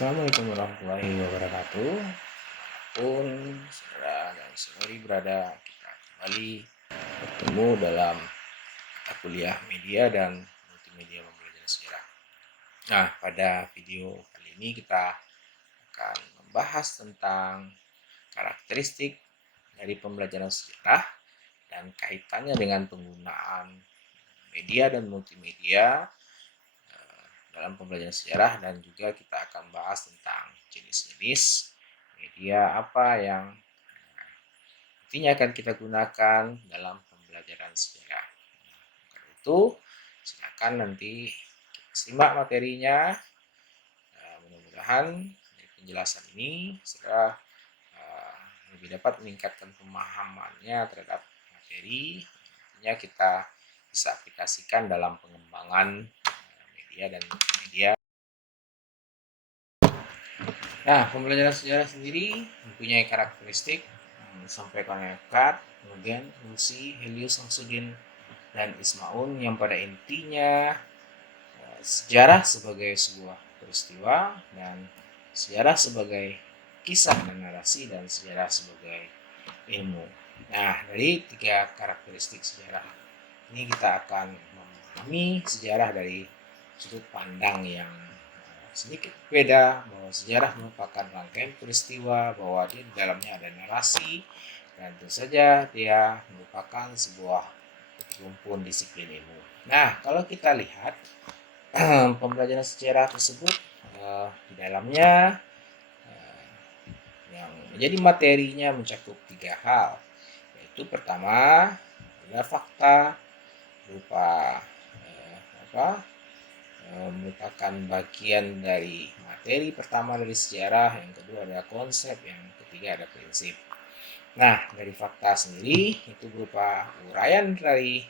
Assalamualaikum warahmatullahi wabarakatuh. Pun saudara dan saudari berada, kita kembali bertemu dalam mata kuliah media dan multimedia pembelajaran sejarah. Nah, pada video kali ini kita akan membahas tentang karakteristik dari pembelajaran sejarah dan kaitannya dengan penggunaan media dan multimedia dalam pembelajaran sejarah, dan juga kita akan bahas tentang jenis-jenis media apa yang nantinya akan kita gunakan dalam pembelajaran sejarah. Karena itu, silakan nanti simak materinya. Mudah-mudahan dari penjelasan ini saudara lebih dapat meningkatkan pemahamannya terhadap materi. Nantinya kita bisa aplikasikan dalam pengembangan media dan multimedia. Nah, pembelajaran sejarah sendiri mempunyai karakteristik disampaikan oleh Eckhart, kemudian Lucy, Helios, Samsudin, dan Ismaun, yang pada intinya sejarah sebagai sebuah peristiwa, dan sejarah sebagai kisah dan narasi, dan sejarah sebagai ilmu. Nah, dari tiga karakteristik sejarah ini kita akan memahami sejarah dari sudut pandang yang sedikit beda, bahwa sejarah merupakan rangkaian peristiwa, bahwa di dalamnya ada narasi, dan tentu saja dia merupakan sebuah rumpun disiplin ilmu. Nah, kalau kita lihat pembelajaran sejarah tersebut, di dalamnya yang menjadi materinya mencakup tiga hal, yaitu pertama adalah fakta berupa merupakan bagian dari materi pertama dari sejarah, yang kedua ada konsep, yang ketiga ada prinsip. Nah, dari fakta sendiri itu berupa uraian dari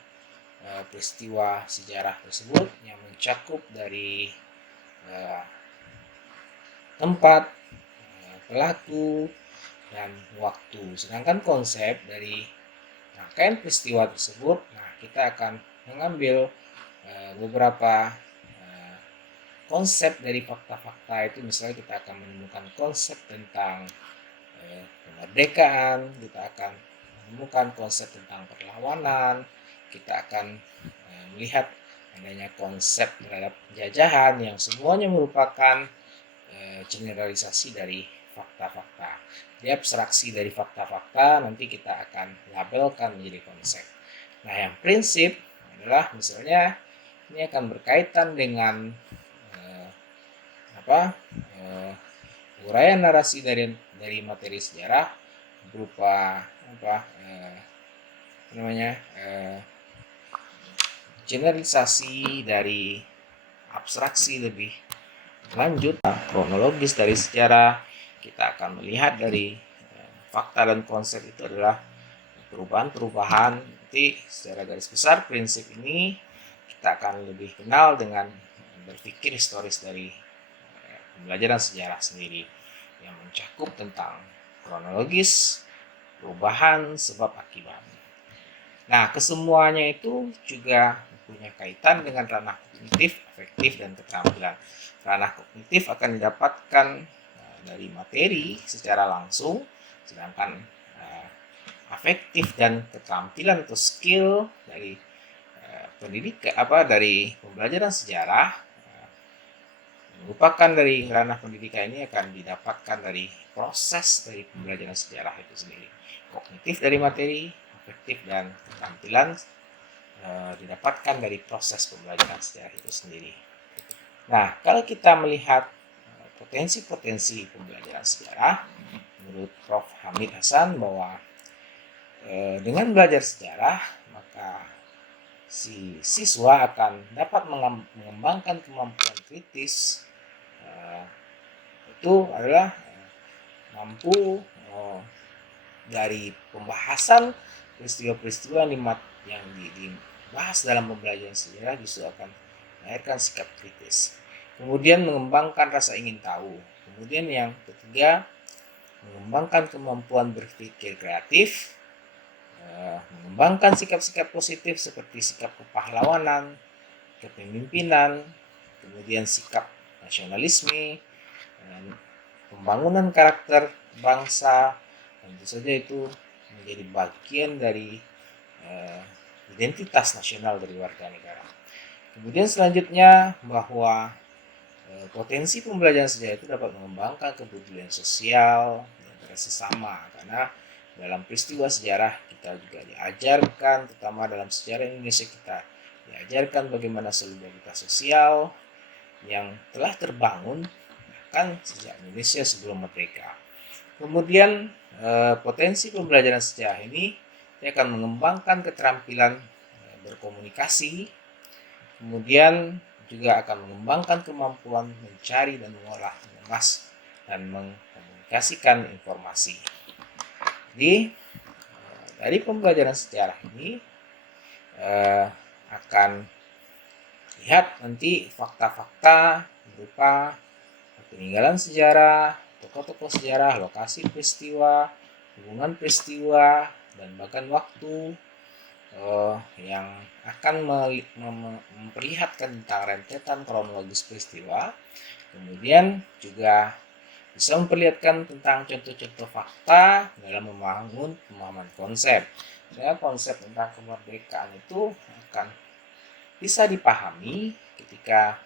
peristiwa sejarah tersebut yang mencakup dari tempat, pelaku, dan waktu. Sedangkan konsep dari rangkaian peristiwa tersebut, nah kita akan mengambil beberapa konsep dari fakta-fakta itu. Misalnya kita akan menemukan konsep tentang kemerdekaan, kita akan menemukan konsep tentang perlawanan, kita akan melihat adanya konsep terhadap penjajahan, yang semuanya merupakan generalisasi dari fakta-fakta. Jadi abstraksi dari fakta-fakta nanti kita akan labelkan menjadi konsep. Nah, yang prinsip adalah misalnya ini akan berkaitan dengan uraian narasi dari materi sejarah berupa generalisasi dari abstraksi lebih lanjut, kronologis dari sejarah. Kita akan melihat dari fakta dan konsep itu adalah perubahan-perubahan. Nanti secara garis besar prinsip ini kita akan lebih kenal dengan berpikir historis dari pembelajaran sejarah sendiri, yang mencakup tentang kronologis, perubahan, sebab akibat. Nah, kesemuanya itu juga punya kaitan dengan ranah kognitif, afektif, dan keterampilan. Ranah kognitif akan didapatkan dari materi secara langsung, sedangkan afektif dan keterampilan atau skill dari pendidikan dari pembelajaran sejarah merupakan dari ranah pendidikan ini akan didapatkan dari proses dari pembelajaran sejarah itu sendiri. Kognitif dari materi, afektif dan keterampilan didapatkan dari proses pembelajaran sejarah itu sendiri. Nah, kalau kita melihat potensi-potensi pembelajaran sejarah, menurut Prof. Hamid Hasan bahwa dengan belajar sejarah maka si siswa akan dapat mengembangkan kemampuan kritis. Itu adalah mampu dari pembahasan peristiwa-peristiwa yang dibahas dalam pembelajaran sejarah justru akan melahirkan sikap kritis. Kemudian mengembangkan rasa ingin tahu. Kemudian yang ketiga, mengembangkan kemampuan berpikir kreatif, mengembangkan sikap-sikap positif seperti sikap kepahlawanan, kepemimpinan, kemudian sikap nasionalisme, pembangunan karakter bangsa, tentu saja itu menjadi bagian dari identitas nasional dari warga negara. Kemudian selanjutnya bahwa potensi pembelajaran sejarah itu dapat mengembangkan kepedulian sosial antara sesama, karena dalam peristiwa sejarah kita juga diajarkan, terutama dalam sejarah Indonesia kita diajarkan bagaimana solidaritas sosial yang telah terbangun bahkan sejak Indonesia sebelum merdeka. Kemudian potensi pembelajaran sejarah ini akan mengembangkan keterampilan berkomunikasi, kemudian juga akan mengembangkan kemampuan mencari dan mengolah, mengemas, dan mengkomunikasikan informasi. Jadi dari pembelajaran sejarah ini akan lihat nanti fakta-fakta berupa peninggalan sejarah, tokoh-tokoh sejarah, lokasi peristiwa, hubungan peristiwa, dan bahkan waktu yang akan memperlihatkan tentang rentetan kronologis peristiwa. Kemudian juga bisa memperlihatkan tentang contoh-contoh fakta dalam membangun pemahaman konsep. Ya, konsep tentang kemerdekaan itu akan bisa dipahami ketika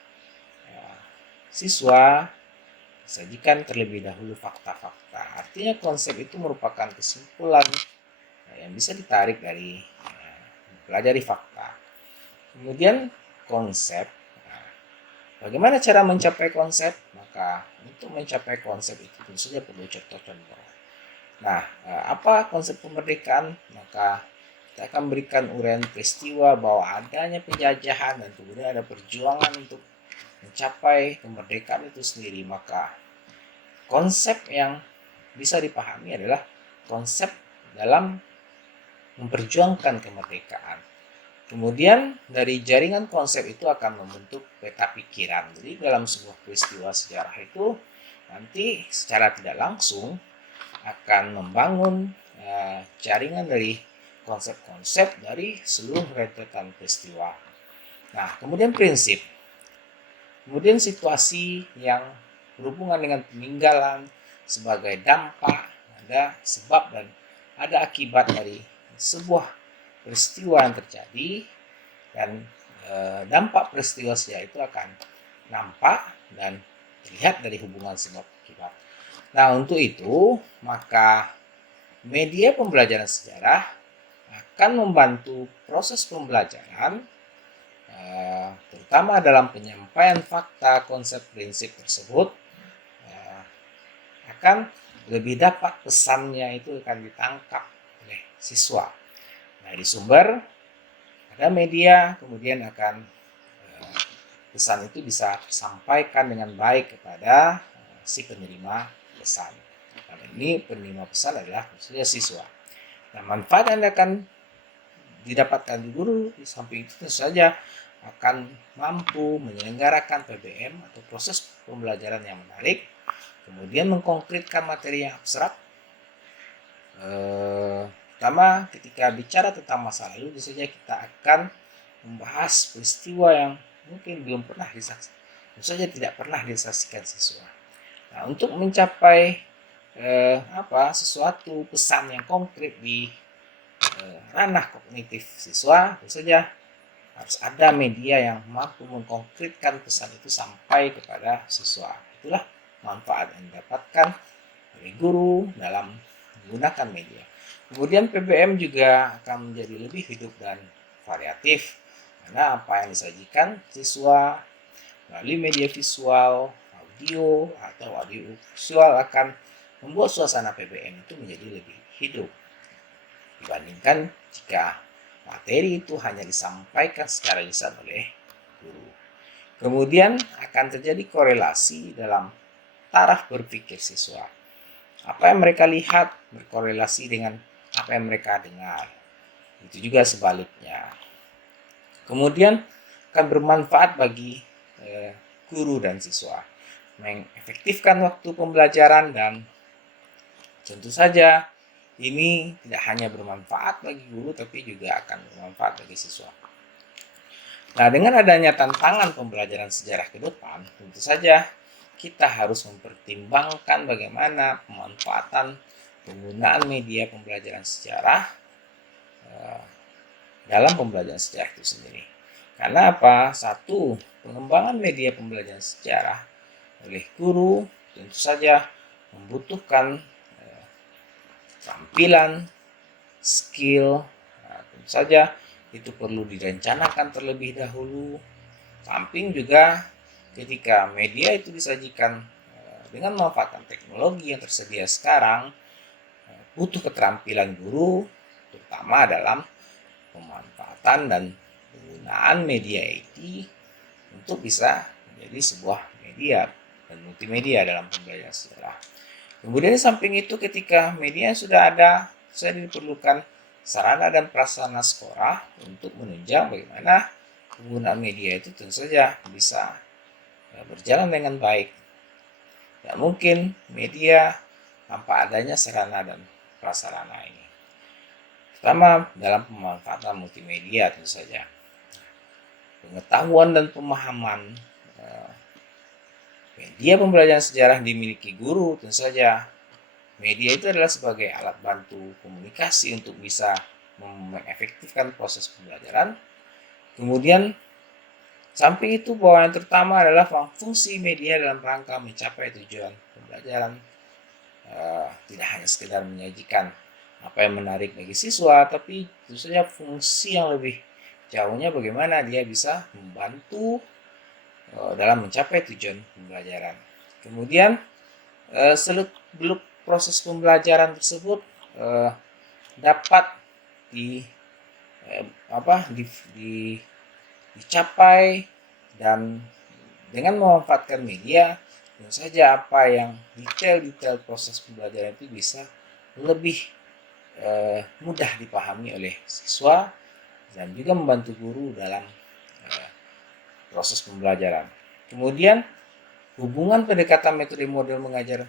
siswa disajikan terlebih dahulu fakta-fakta. Artinya konsep itu merupakan kesimpulan yang bisa ditarik dari pelajari fakta. Kemudian konsep. Bagaimana cara mencapai konsep? Maka untuk mencapai konsep itu tentu saja perlu contoh-contoh. Nah, apa konsep kemerdekaan? Maka kita akan berikan uraian peristiwa bahwa adanya penjajahan dan kemudian ada perjuangan untuk mencapai kemerdekaan itu sendiri. Maka konsep yang bisa dipahami adalah konsep dalam memperjuangkan kemerdekaan. Kemudian dari jaringan konsep itu akan membentuk peta pikiran. Jadi dalam sebuah peristiwa sejarah itu nanti secara tidak langsung akan membangun jaringan dari konsep-konsep dari seluruh rentetan peristiwa. Nah, kemudian prinsip. Kemudian situasi yang berhubungan dengan peninggalan sebagai dampak, ada sebab dan ada akibat dari sebuah peristiwa yang terjadi, dan dampak peristiwa sejarah itu akan nampak dan terlihat dari hubungan sebab akibat. Nah, untuk itu maka media pembelajaran sejarah akan membantu proses pembelajaran, terutama dalam penyampaian fakta, konsep, prinsip tersebut akan lebih dapat pesannya itu akan ditangkap oleh siswa. Nah, di sumber ada media, kemudian akan pesan itu bisa disampaikan dengan baik kepada si penerima pesan. Nah, ini penerima pesan adalah maksudnya siswa. Nah, manfaat yang akan didapatkan di guru di samping itu tentu saja akan mampu menyelenggarakan PBM atau proses pembelajaran yang menarik, kemudian mengkonkretkan materi yang abstrak. Pertama, ketika bicara tentang masa lalu, tentu saja kita akan membahas peristiwa yang mungkin belum pernah disaksikan, tentu saja tidak pernah disaksikan siswa. Nah, untuk mencapai sesuatu pesan yang konkret di ranah kognitif siswa, tentu saja harus ada media yang mampu mengkonkretkan pesan itu sampai kepada siswa. Itulah manfaat yang didapatkan oleh guru dalam menggunakan media. Kemudian PBM juga akan menjadi lebih hidup dan variatif, karena apa yang disajikan siswa melalui media visual, audio, atau audio visual akan membuat suasana PBM itu menjadi lebih hidup dibandingkan jika materi itu hanya disampaikan secara lisan oleh guru. Kemudian akan terjadi korelasi dalam taraf berpikir siswa. Apa yang mereka lihat berkorelasi dengan apa yang mereka dengar. Itu juga sebaliknya. Kemudian akan bermanfaat bagi guru dan siswa, mengefektifkan waktu pembelajaran, dan tentu saja ini tidak hanya bermanfaat bagi guru tapi juga akan bermanfaat bagi siswa. Nah, dengan adanya tantangan pembelajaran sejarah ke depan, tentu saja kita harus mempertimbangkan bagaimana pemanfaatan penggunaan media pembelajaran sejarah dalam pembelajaran sejarah itu sendiri. Karena apa? Satu, pengembangan media pembelajaran sejarah oleh guru tentu saja membutuhkan keterampilan, skill, tentu saja itu perlu direncanakan terlebih dahulu. Samping juga ketika media itu disajikan dengan memanfaatkan teknologi yang tersedia sekarang, butuh keterampilan guru, terutama dalam pemanfaatan dan penggunaan media IT untuk bisa menjadi sebuah media dan multimedia dalam pembelajaran sejarah. Kemudian samping itu ketika media sudah ada, saya diperlukan sarana dan prasarana sekolah untuk menunjang bagaimana penggunaan media itu tentu saja bisa berjalan dengan baik. Tidak mungkin media tanpa adanya sarana dan prasarana ini. Pertama, dalam pemanfaatan multimedia tentu saja. Pengetahuan dan pemahaman media pembelajaran sejarah dimiliki guru tentu saja. Media itu adalah sebagai alat bantu komunikasi untuk bisa mengefektifkan proses pembelajaran. Kemudian, samping itu bahwa yang terutama adalah fungsi media dalam rangka mencapai tujuan pembelajaran. Tidak hanya sekedar menyajikan apa yang menarik bagi siswa, tapi tentu saja fungsi yang lebih jauhnya bagaimana dia bisa membantu dalam mencapai tujuan pembelajaran. Kemudian seluk-beluk proses pembelajaran tersebut dapat dicapai dan dengan memanfaatkan media, tentu saja apa yang detail-detail proses pembelajaran itu bisa lebih mudah dipahami oleh siswa dan juga membantu guru dalam proses pembelajaran. Kemudian hubungan pendekatan metode model mengajar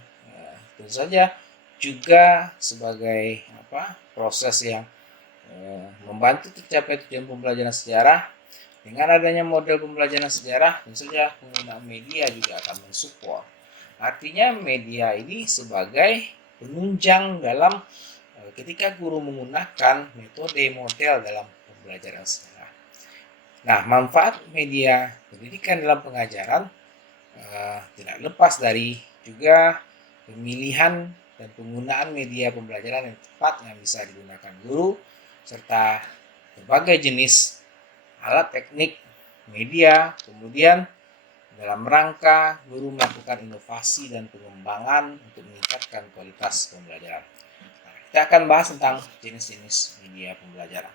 tentu saja juga sebagai proses yang membantu tercapai tujuan pembelajaran sejarah. Dengan adanya model pembelajaran sejarah, tentu saja penggunaan media juga akan mensupport. Artinya media ini sebagai penunjang dalam ketika guru menggunakan metode model dalam pembelajaran sejarah. Nah, manfaat media pendidikan dalam pengajaran tidak lepas dari juga pemilihan dan penggunaan media pembelajaran yang tepat yang bisa digunakan guru serta berbagai jenis alat teknik media. Kemudian dalam rangka guru melakukan inovasi dan pengembangan untuk meningkatkan kualitas pembelajaran. Nah, kita akan bahas tentang jenis-jenis media pembelajaran.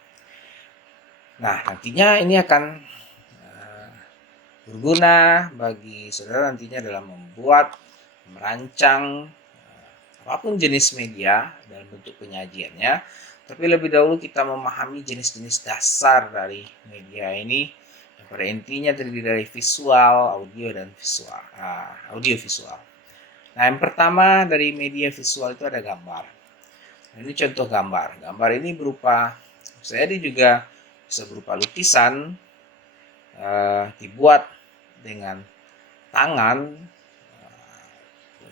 Nah, nantinya ini akan berguna bagi saudara nantinya dalam membuat, merancang apapun jenis media dalam bentuk penyajiannya. Tapi lebih dahulu kita memahami jenis-jenis dasar dari media ini yang pada intinya terdiri dari visual, audio, dan audio visual. Nah, yang pertama dari media visual itu ada gambar. Nah, ini contoh gambar. Gambar ini berupa, juga bisa berupa lukisan, dibuat dengan tangan,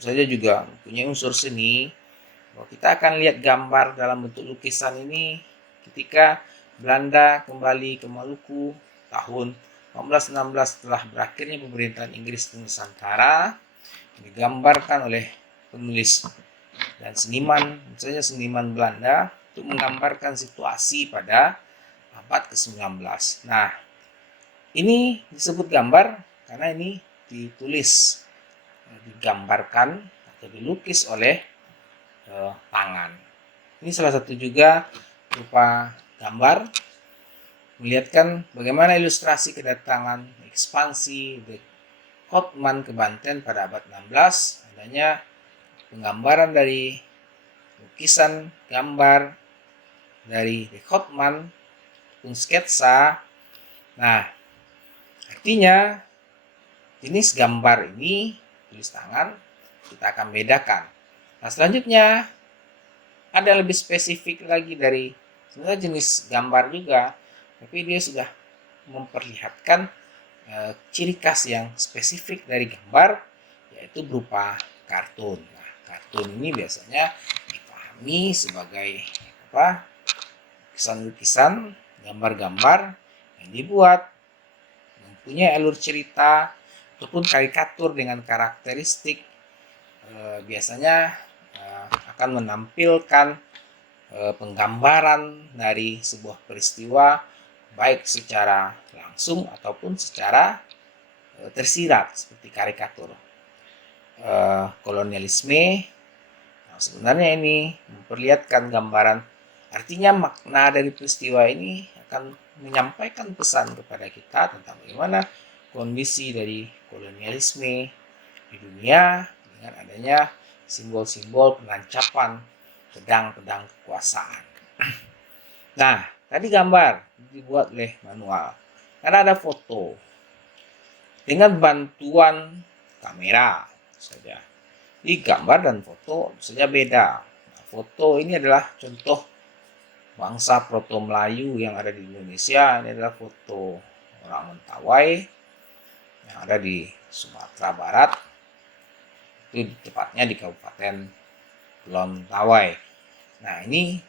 saja juga punya unsur seni. Kita akan lihat gambar dalam bentuk lukisan ini ketika Belanda kembali ke Maluku tahun 1816 setelah berakhirnya pemerintahan Inggris di Nusantara. Digambarkan oleh penulis dan seniman, misalnya seniman Belanda, untuk menggambarkan situasi pada abad ke-19. Nah, ini disebut gambar karena ini ditulis, digambarkan atau dilukis oleh tangan. Ini salah satu juga berupa gambar melihatkan bagaimana ilustrasi kedatangan ekspansi De Houtman ke Banten pada abad 16. Adanya penggambaran dari lukisan gambar dari De Houtman pun sketsa. Nah, artinya jenis gambar ini tulis tangan kita akan bedakan. Nah, selanjutnya ada lebih spesifik lagi dari sebenarnya jenis gambar juga, tapi dia sudah memperlihatkan ciri khas yang spesifik dari gambar, yaitu berupa kartun. Nah, kartun ini biasanya dipahami sebagai lukisan-lukisan, gambar-gambar yang dibuat mempunyai alur cerita ataupun karikatur dengan karakteristik biasanya akan menampilkan penggambaran dari sebuah peristiwa baik secara langsung ataupun secara tersirat seperti karikatur. Kolonialisme sebenarnya ini memperlihatkan gambaran, artinya makna dari peristiwa ini akan menyampaikan pesan kepada kita tentang bagaimana kondisi dari kolonialisme di dunia dengan adanya simbol-simbol penancapan pedang-pedang kekuasaan. Nah, tadi gambar dibuat oleh manual. Karena ada foto dengan bantuan kamera saja. Di gambar dan foto saja beda. Nah, foto ini adalah contoh bangsa Proto Melayu yang ada di Indonesia. Ini adalah foto orang Mentawai yang ada di Sumatera Barat. Itu tepatnya di Kabupaten Lontawai. Nah, ini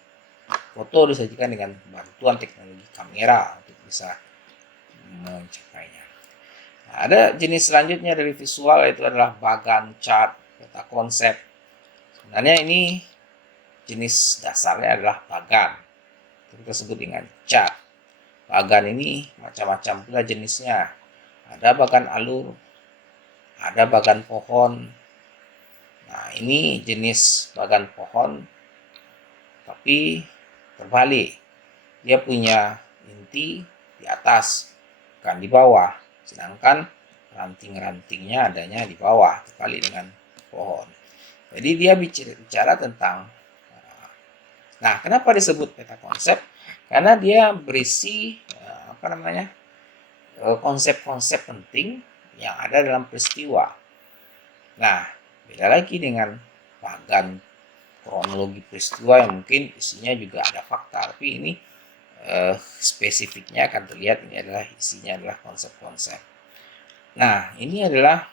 foto disajikan dengan bantuan teknologi kamera untuk bisa mencapainya. Nah, ada jenis selanjutnya dari visual, yaitu adalah bagan, chart, peta konsep. Sebenarnya ini jenis dasarnya adalah bagan. Kita sebut dengan chart. Bagan ini macam-macam pula jenisnya. Ada bagan alur, ada bagan pohon. Nah, ini jenis bagan pohon, tapi terbalik. Dia punya inti di atas, bukan di bawah. Sedangkan ranting-rantingnya adanya di bawah, terbalik dengan pohon. Jadi dia bicara tentang, nah, kenapa disebut peta konsep? Karena dia berisi konsep-konsep penting yang ada dalam peristiwa. Nah, beda lagi dengan bagan kronologi peristiwa yang mungkin isinya juga ada fakta, tapi ini spesifiknya akan terlihat ini adalah isinya adalah konsep-konsep. Nah, ini adalah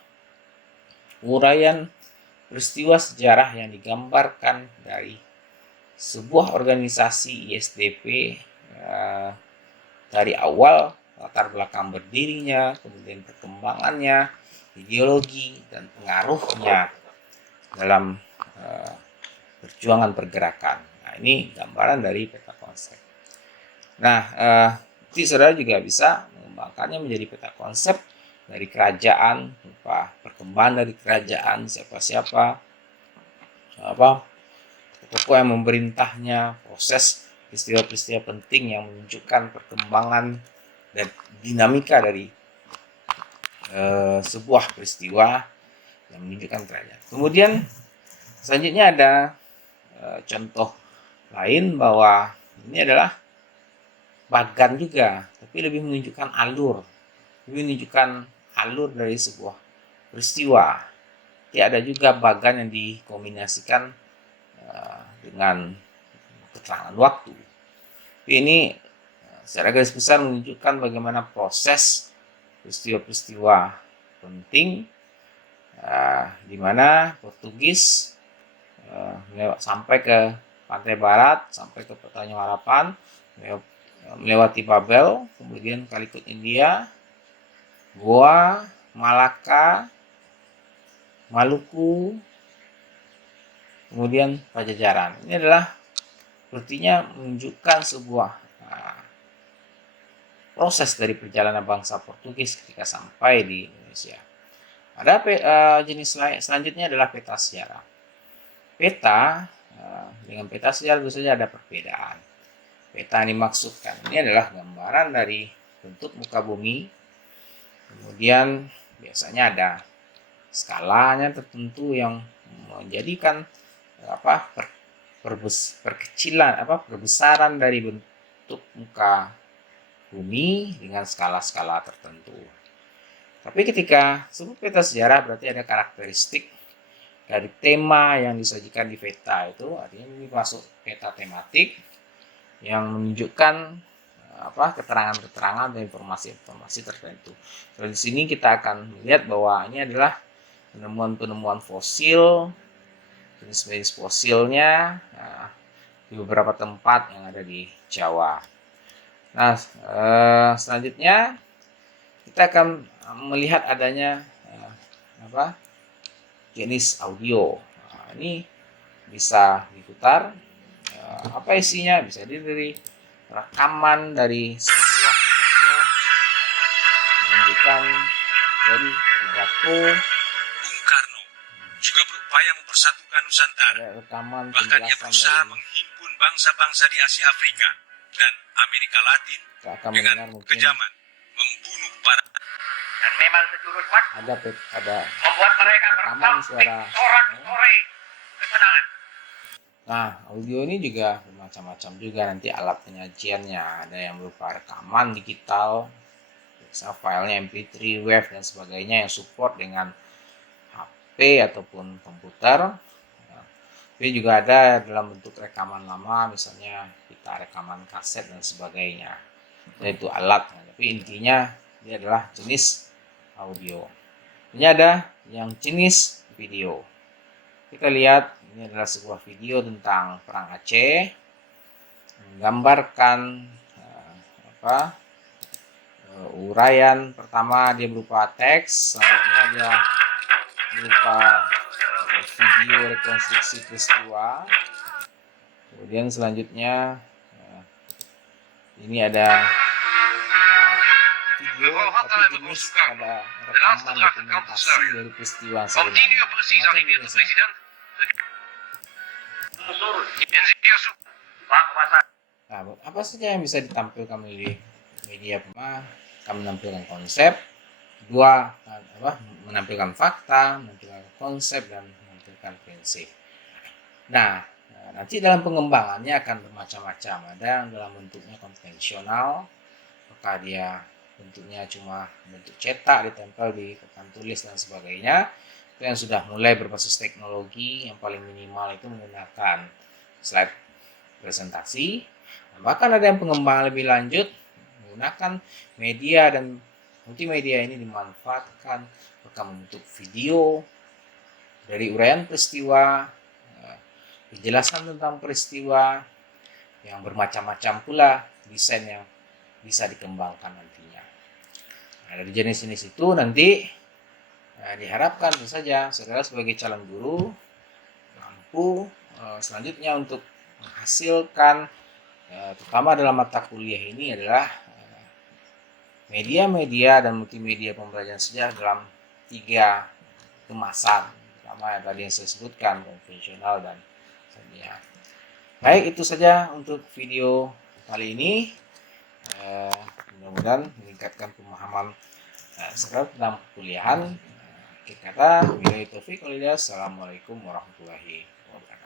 uraian peristiwa sejarah yang digambarkan dari sebuah organisasi ISDP dari awal, latar belakang berdirinya, kemudian perkembangannya, ideologi dan pengaruhnya dalam perjuangan pergerakan. Nah, ini gambaran dari peta konsep. Nah, nanti saudara juga bisa mengembangkannya menjadi peta konsep dari kerajaan, perkembangan dari kerajaan, siapa-siapa, tokoh yang memerintahnya, proses peristiwa-peristiwa penting yang menunjukkan perkembangan dan dinamika dari sebuah peristiwa yang menunjukkan kerajaan. Kemudian selanjutnya ada contoh lain bahwa ini adalah bagan juga, tapi lebih menunjukkan alur, dari sebuah peristiwa. Jadi ada juga bagan yang dikombinasikan dengan keterangan waktu. Ini secara garis besar menunjukkan bagaimana proses peristiwa-peristiwa penting di mana Portugis sampai ke pantai barat, sampai ke Pertanian Harapan, melewati Babel, kemudian Kalikut India, Goa, Malaka, Maluku, kemudian Pajajaran. Ini adalah sepertinya menunjukkan sebuah proses dari perjalanan bangsa Portugis ketika sampai di Indonesia. Ada jenis selanjutnya adalah peta sejarah. Peta dengan peta sejarah tentu saja ada perbedaan. Peta yang dimaksudkan ini adalah gambaran dari bentuk muka bumi, kemudian biasanya ada skalanya tertentu yang menjadikan perbesaran dari bentuk muka bumi dengan skala-skala tertentu. Tapi ketika sebut peta sejarah berarti ada karakteristik dari tema yang disajikan di peta itu, artinya ini masuk peta tematik yang menunjukkan keterangan-keterangan dan informasi-informasi tertentu. Jadi di sini kita akan melihat bahwa ini adalah penemuan-penemuan fosil, jenis-jenis fosilnya di beberapa tempat yang ada di Jawa. Nah, selanjutnya kita akan melihat adanya jenis audio. Ini bisa diputar. Apa isinya? Bisa dari rekaman dari sebuah foto menunjukkan jadi pidato Bung Karno juga berupaya mempersatukan Nusantara. rekaman Bahkan ia berusaha menghimpun bangsa-bangsa di Asia Afrika dan Amerika Latin dengan kejaman membunuh para, dan memang sejurus waktu ada membuat mereka rekaman suara sorak-sore kesenangan. Nah, audio ini juga bermacam-macam juga nanti alat penyajiannya. Ada yang berupa rekaman digital, bisa filenya MP3, WAV dan sebagainya yang support dengan HP ataupun komputer. Tapi juga ada dalam bentuk rekaman lama, misalnya kita rekaman kaset dan sebagainya. Yaitu alat. Tapi intinya ini adalah jenis audio. Ini ada yang jenis video. Kita lihat ini adalah sebuah video tentang perang Aceh, menggambarkan uraian pertama dia berupa teks, selanjutnya dia berupa video rekonstruksi peristiwa, kemudian selanjutnya ini ada video tapi jenis ada rekaman dokumentasi dari peristiwa sebenarnya. Nah, apa saja yang bisa ditampilkan melalui media pertama? Kami menampilkan konsep, dua menampilkan fakta, menampilkan konsep dan menampilkan prinsip. Nah, nanti dalam pengembangannya akan bermacam-macam. Ada yang dalam bentuknya konvensional, maka dia bentuknya cuma bentuk cetak ditempel di papan tulis dan sebagainya. Itu yang sudah mulai berbasis teknologi, yang paling minimal itu menggunakan slide presentasi. Bahkan ada yang pengembangan lebih lanjut menggunakan media dan multimedia ini dimanfaatkan maka membentuk video dari uraian peristiwa, penjelasan tentang peristiwa yang bermacam-macam pula, desain yang bisa dikembangkan nantinya. Nah, dari jenis-jenis itu nanti diharapkan tentu saja saudara sebagai calon guru mampu selanjutnya untuk menghasilkan terutama dalam mata kuliah ini adalah media-media dan multimedia pembelajaran sejarah dalam 3 kemasan, pertama yang tadi yang saya sebutkan, konvensional dan ilmiah. Baik, itu saja untuk video kali ini. Mudah-mudahan meningkatkan pemahaman saudara tentang kuliahan. Akhir kata, wabillahi taufiq walhidayah. Assalamualaikum warahmatullahi wabarakatuh.